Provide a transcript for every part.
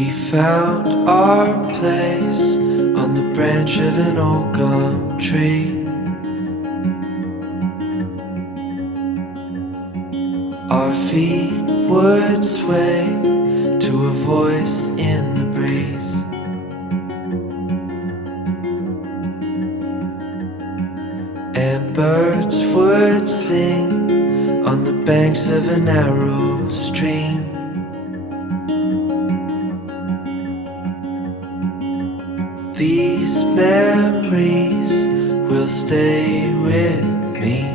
We found our place on the branch of an old gum tree. Our feet would sway to a voice in the breeze. And birds would sing on the banks of a narrow stream. These memories will stay with me.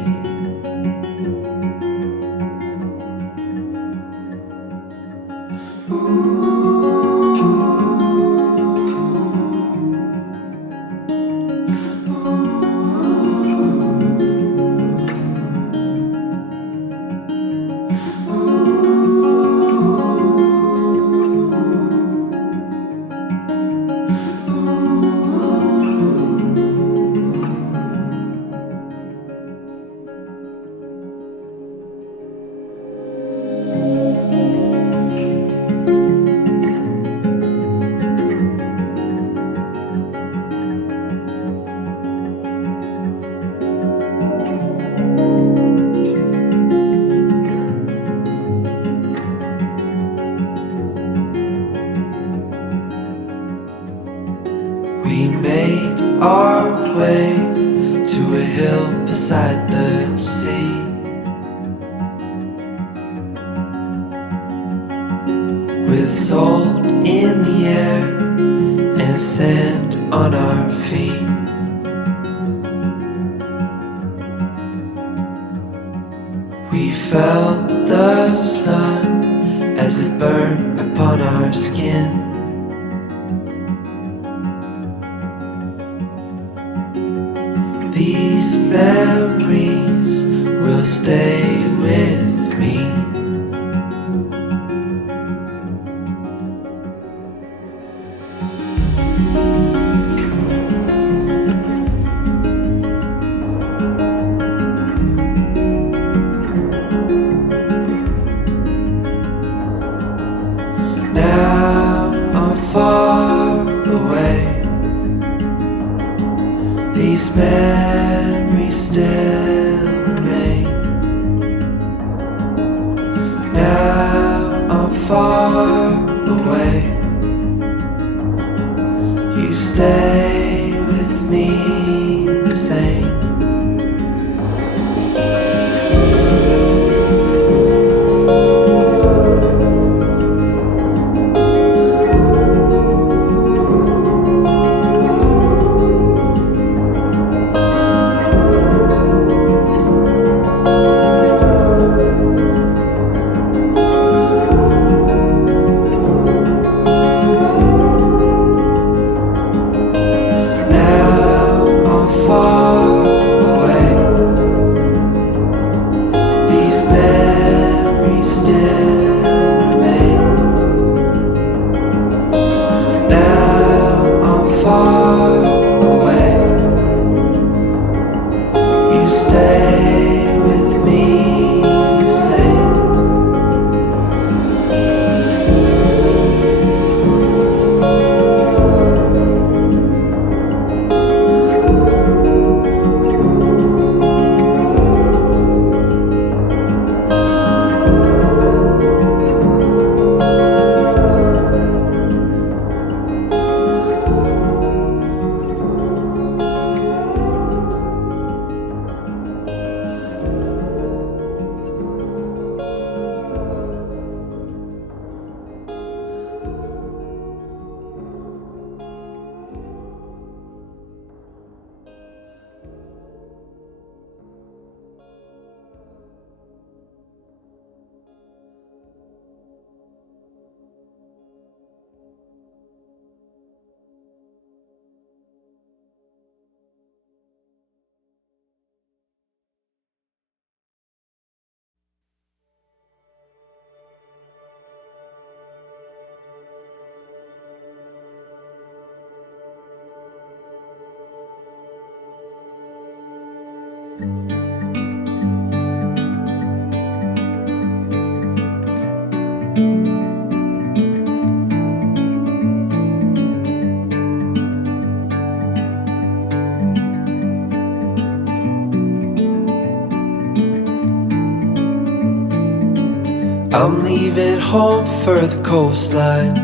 We made our way to a hill beside the sea. With salt in the air and sand on our feet. We felt the sun as it burned upon our skin. These memories will stay with me. Now I'm far away. These memories still remain. Now I'm far away. You stay with me the same. I'm leaving home for the coastline,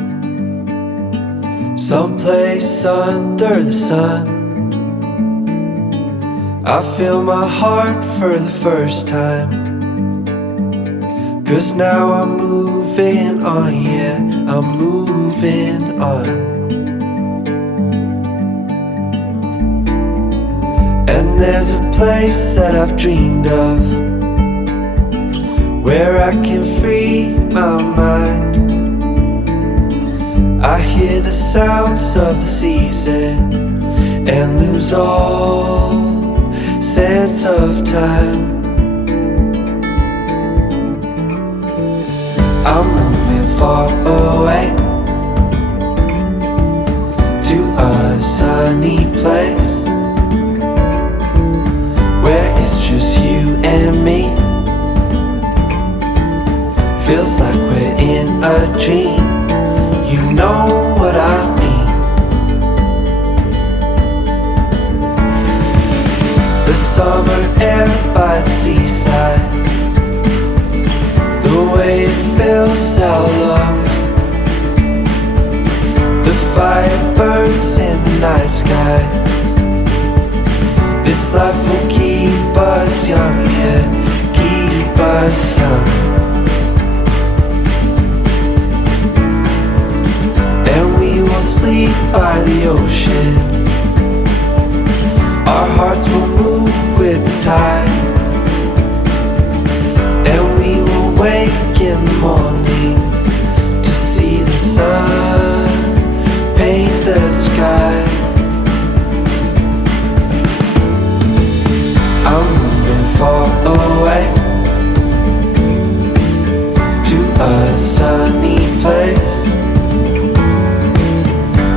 someplace under the sun. I feel my heart for the first time, 'cause now I'm moving on, yeah, I'm moving on. And there's a place that I've dreamed of, where I can free my mind. I hear the sounds of the season and lose all sense of time. I'm moving far away to a sunny place, where it's just you and me. Feels like we're in a dream, you know what I mean. The summer air by the seaside, the way it fills our lungs. The fire burns in the night sky. This life will keep us young, yeah, keep us young. And we will sleep by the ocean. Our hearts will move with the tide. And we will wake in the morning to see the sun paint the sky. I'm moving far away to a sunny place,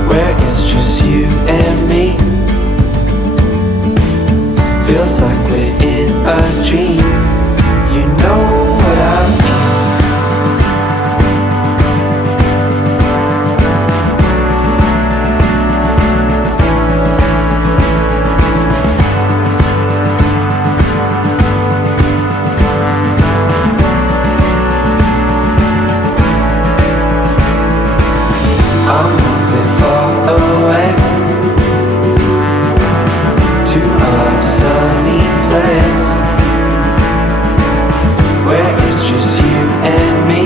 where it's just you and me. Feels like we're in a dream, you know what I mean. I'm moving far away to a sunny place, where it's just you and me.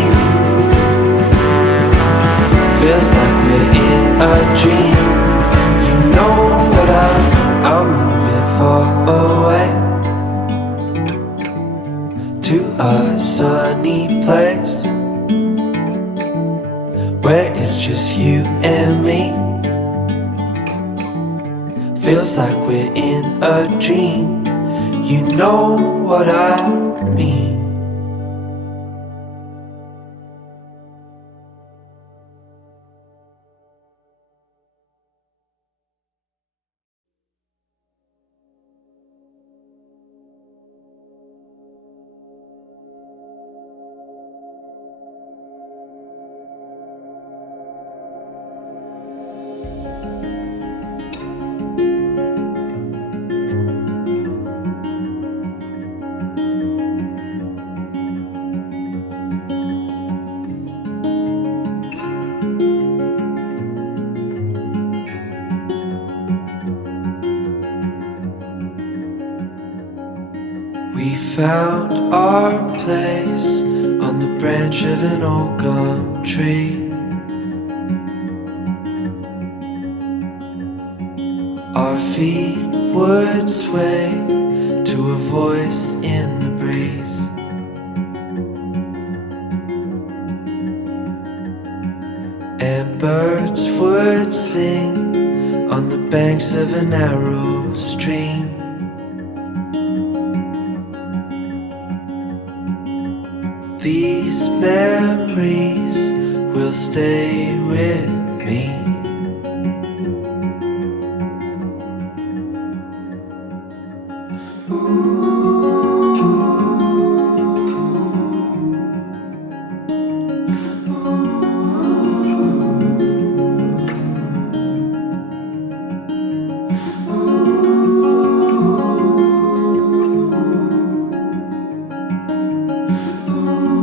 Feels like we're in a dream, you know what I mean. I'm moving far away to a sunny place, where it's just you and me. Feels like we're in a dream, you know what I mean. We found our place on the branch of an old gum tree. Our feet would sway to a voice in the breeze. And birds would sing on the banks of a narrow stream. These memories will stay with me. Ooh.